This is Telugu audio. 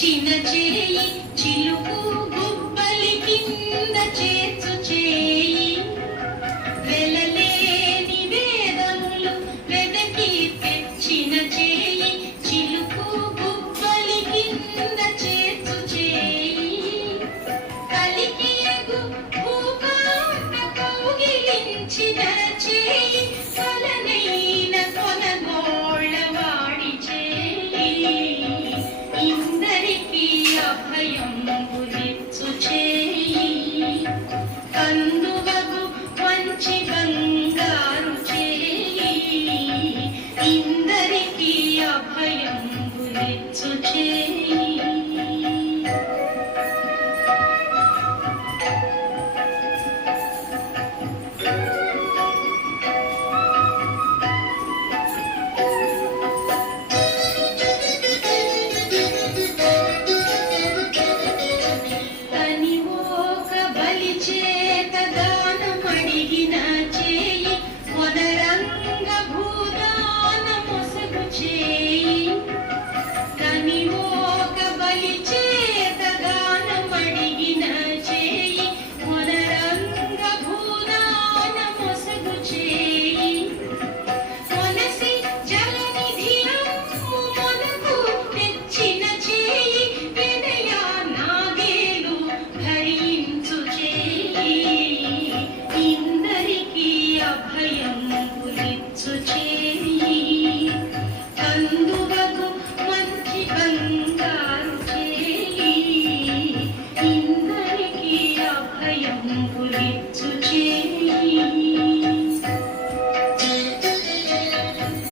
చిన్న చేయి చిలుకు గుబ్బలి కింద చేర్చు చేయి వెలలేని వేదములు వెదకి తెచ్చిన చేయి చిలుకు గుబ్బలి కింద చేర్చు చేయి కలికియగు భూకాంత కౌగిలించిన చేయి కలనైన కొనగోళ్ళ వాడి చేయి ఇందరికీ అభయంబులిచ్చు చేయి కందువగు మంచి బంగారు చేయి ఇందరికీ అభయంబులిచ్చు చేయి.